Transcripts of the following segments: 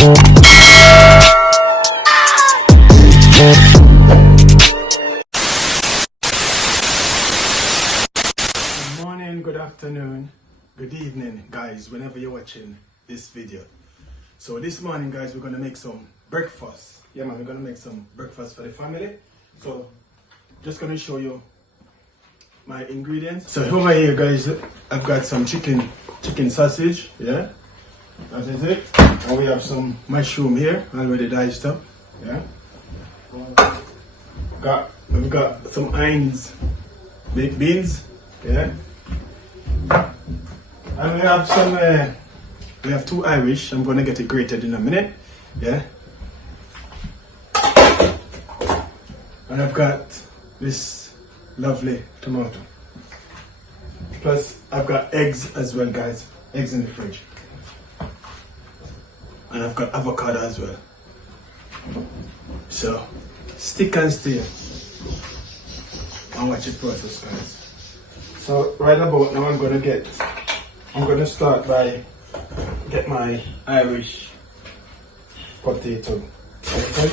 Morning, good afternoon, good evening, guys, whenever you're watching this video. So this morning, guys, we're gonna make some breakfast. Yeah, man, we're gonna make some breakfast for the family. So just gonna show you my ingredients. So over here, guys, I've got some chicken sausage. Yeah, that is it. And we have some mushroom here already diced up. Yeah, we've got some Heinz baked beans. Yeah, and we have some we have two Irish. I'm gonna get it grated in a minute. Yeah, and I've got this lovely tomato. Plus I've got eggs as well, guys. Eggs in the fridge. And I've got avocado as well. So stick and stay and watch it process, guys. So right about now I'm gonna start by get my Irish potato. Okay.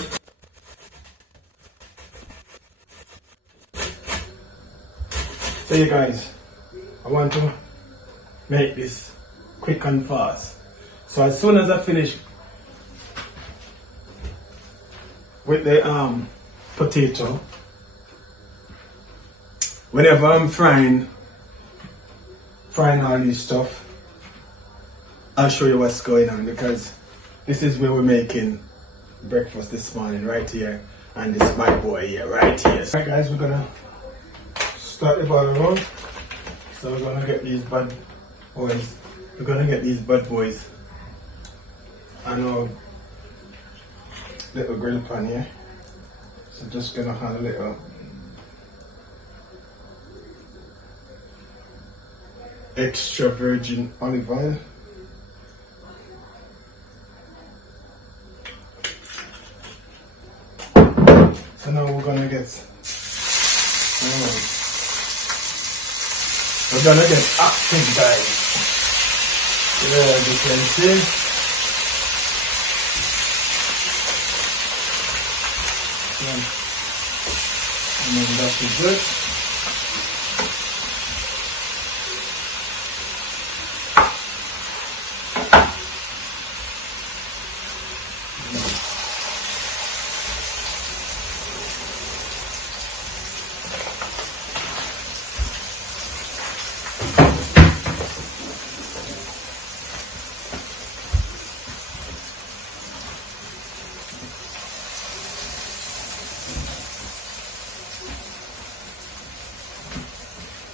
So you guys, I want to make this quick and fast. So as soon as I finish with the potato, whenever I'm frying all this stuff, I'll show you what's going on, because this is where we're making breakfast this morning, right here, and this bad boy here, right here. Alright guys, we're gonna start the bottle roll. So we're gonna get these bad boys. We're gonna get these bad boys and our little grill pan here. So just gonna have a little extra virgin olive oil. So now we're gonna get active, guys. Yeah, as you can see. And then that is it.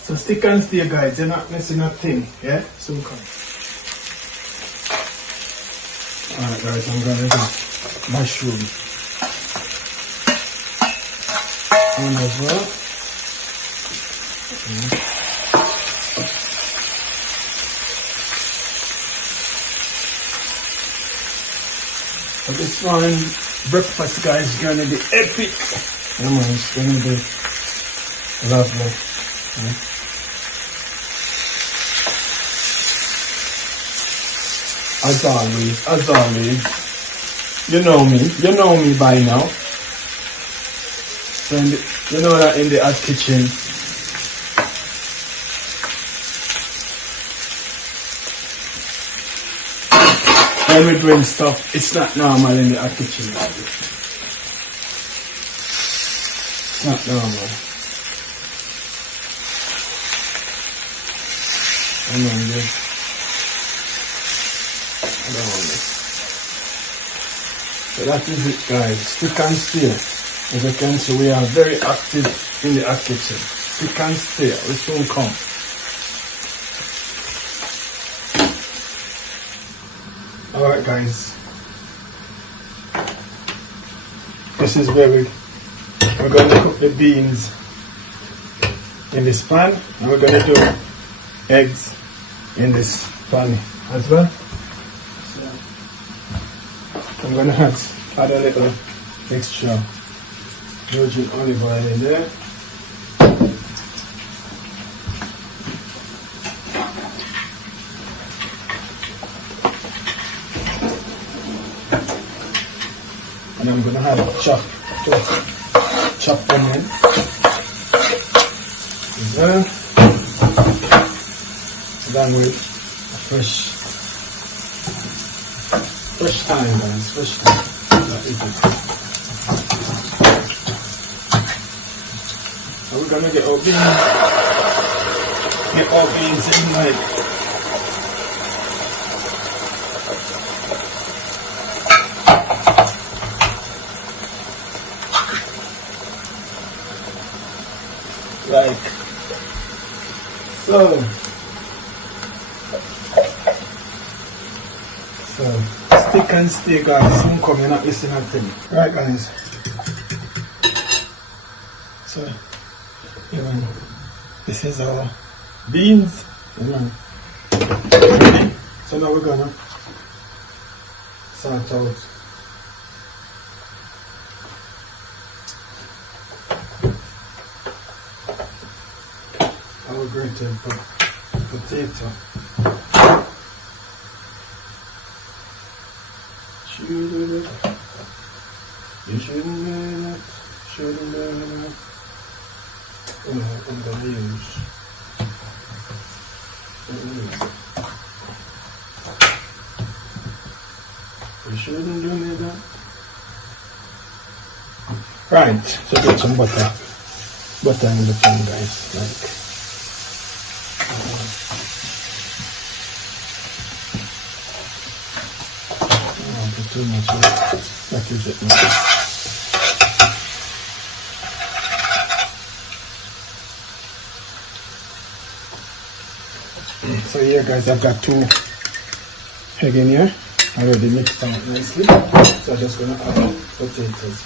So stick and stay, guys, you're not missing a thing, yeah? Soon come. Alright guys, I'm gonna do mushrooms on as well. So this morning breakfast, guys, is gonna be epic. Yeah, man, it's gonna be lovely. Yeah. As always, you know me by now. So you know that in the hot kitchen, when we're doing stuff, it's not normal in the hot kitchen. It's not normal. So that is it, guys. Stick and stay. As you can see, we are very active in the hot kitchen. Stick and stay. We soon come. Alright, guys. This is where we're going to cook the beans in this pan, and we're going to do eggs in this pan as well. So I'm going to add a little extra virgin olive oil in there. And I'm gonna have chopped onion as well, along with a fresh thyme, guys, fresh thyme. So we're gonna get our beans in like so stick and stay, guys. Soon come, you're not listening to me. Right, guys. So yeah, man, this is our beans. Yeah, man. So now we're gonna sort out our grated potato. You shouldn't do that. Shouldn't do that. Oh, I'm gonna use. You shouldn't do that. Right, so get some butter. Butter in the pan, guys. Like. Too much. That is it now. So here, guys, I've got 2 eggs in here already mixed out nicely. So I'm just gonna add potatoes.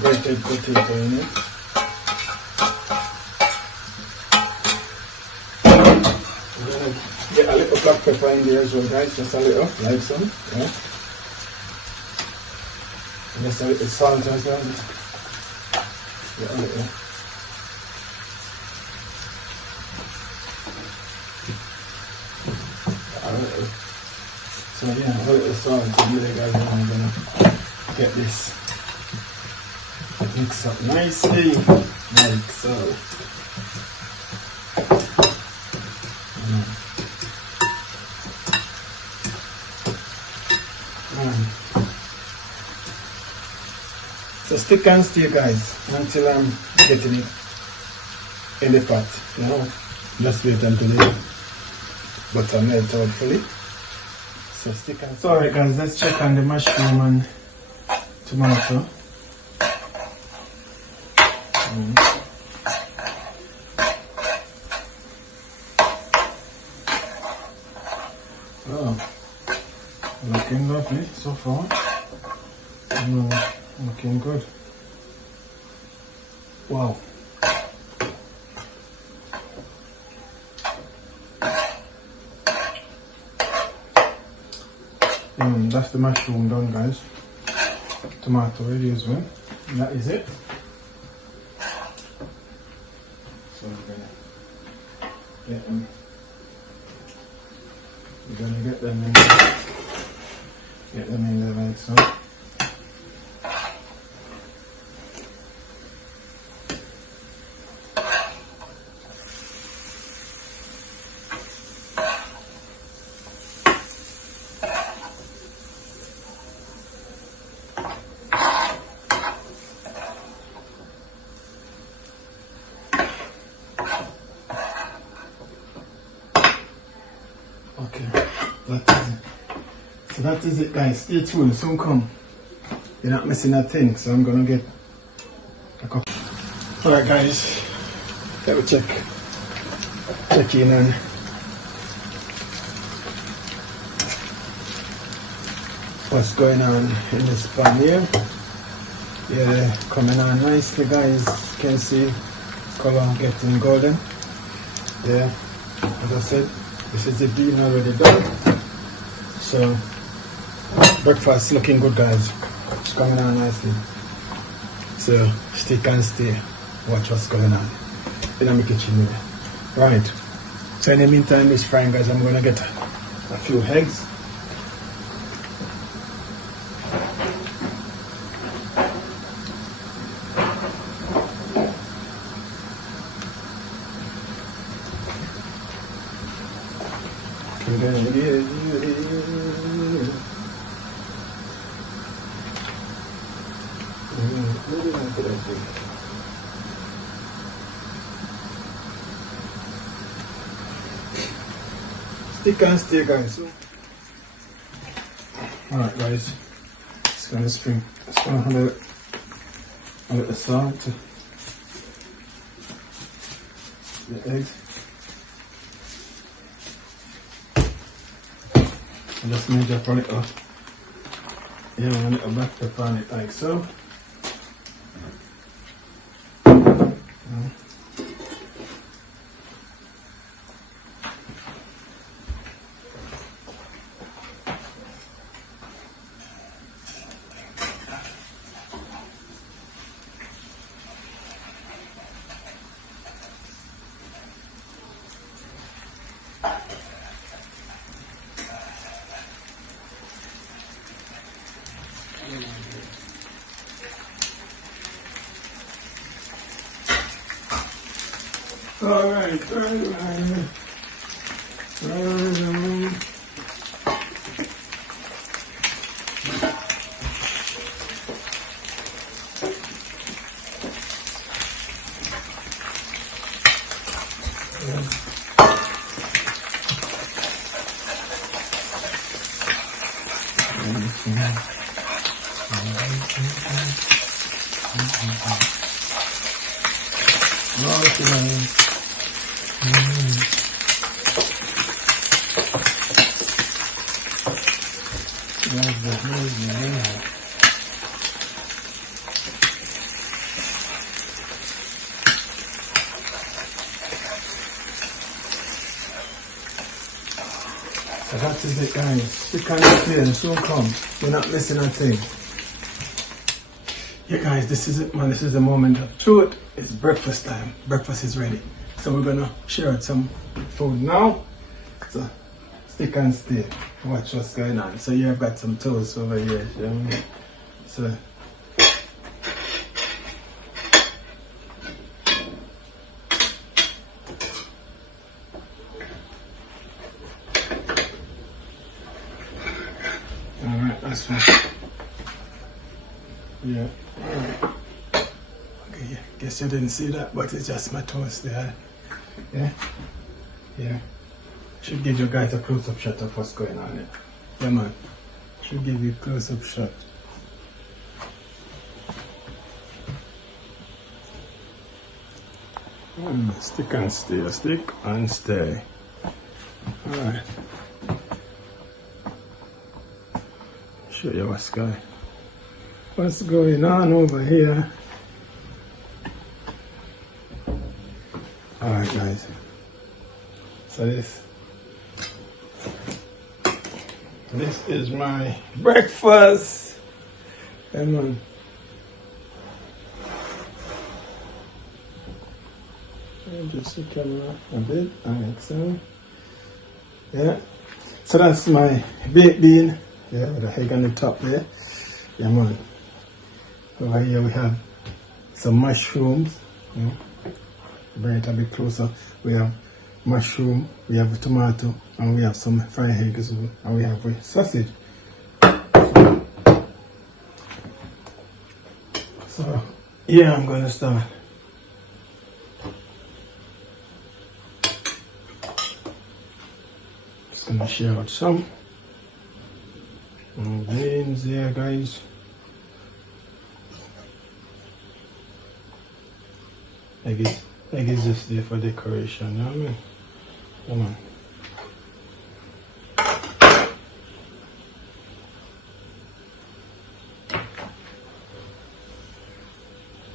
Grated potato in it. Get a little black pepper in there as well, guys, just a little, like some, yeah. And just a little salt as well. Get a little. So yeah, a little salt in there, guys, and I'm gonna get this mix up nicely, like so. So stick and stay, guys, until I'm getting it in the pot. You know, just wait until the butter melt out fully. So stick and stay. So alright, guys, let's check on the mushroom and tomato. Oh, looking lovely so far. Looking good. Wow. That's the mushroom done, guys. Tomato ready as well. And that is it. So we're gonna get them. We're gonna get them in there like so. Okay, that is it. So that is it, guys. Stay tuned, soon come. You're not missing a thing, so I'm gonna get a cup. Alright, guys, let me check in on what's going on in this pan here. Yeah, coming on nicely, guys. You can see color getting golden. Yeah, as I said, this is the bean already done. So breakfast looking good, guys. It's coming on nicely. So stick and stay. Watch what's going on in my kitchen here. Right. So in the meantime, it's frying, guys. I'm gonna get a few eggs. Stick and stay, guys. Alright, guys. Just gonna spring. Just gonna have a little salt. The eggs. And just measure for it up. Yeah, a little black pepper on it like so. Alright. So that is it, guys. You can't play and soon come. You're not missing a thing. Yeah, guys, this is it, man. This is the moment of truth. It's breakfast time. Breakfast is ready. So we're gonna share out some food now. So stick and stay. Watch what's going on. So yeah, I've got some toast over here. You know what I mean? So alright, that's fine. Yeah. Alright. Okay, guess you didn't see that, but it's just my toast there. Yeah? Yeah. Should give you guys a close-up shot of what's going on there. Yeah, man. Should give you a close-up shot. Stick and stay. Stick and stay. Alright. Show you what's going on over here. Alright, guys. So this is my breakfast. Come on. Just the camera a bit. Alright, so yeah. So that's my baked bean. Yeah, with the egg on the top there. Yeah, man. Over here we have some mushrooms. Bring it a bit closer. We have mushroom, we have a tomato, and we have some fried egg as well, and we have a sausage. So yeah, I'm gonna start. Just gonna share out some beans here, guys. Egg is just there for decoration, you know what I mean? Come on.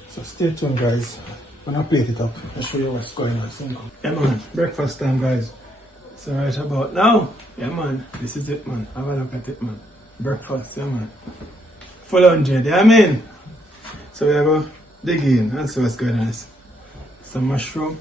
So stay tuned, guys. When I plate it up, I'll show you what's going on soon. Yeah, man. Breakfast time, guys. So right about now, yeah, man. This is it, man. Have a look at it, man. Breakfast, yeah, man. Full 100, yeah, I mean. So we are going to dig in and see what's going on. Some mushroom.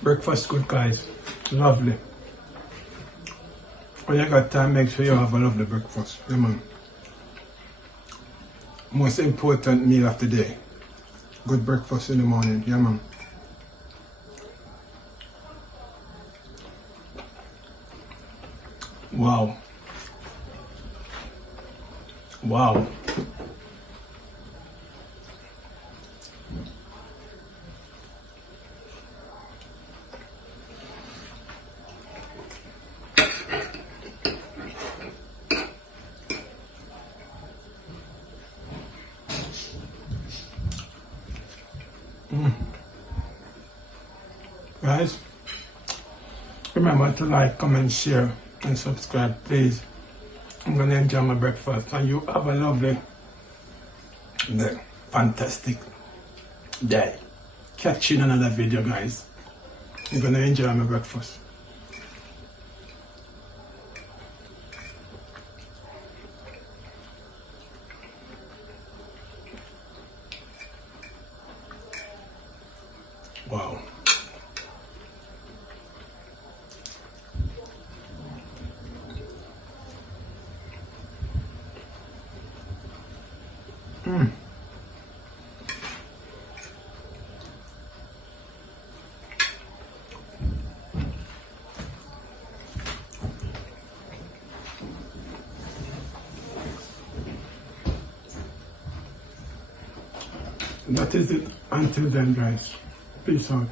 Breakfast good, guys. Lovely. When you got time, make sure you have a lovely breakfast. Yeah, man. Most important meal of the day. Good breakfast in the morning. Yeah, man. Wow. Wow. Guys, remember to like, comment, share, and subscribe, please. I'm gonna enjoy my breakfast, and you have a lovely, fantastic day. Catch you in another video, guys. I'm gonna enjoy my breakfast. Wow. That is it. Until then, guys. Peace out.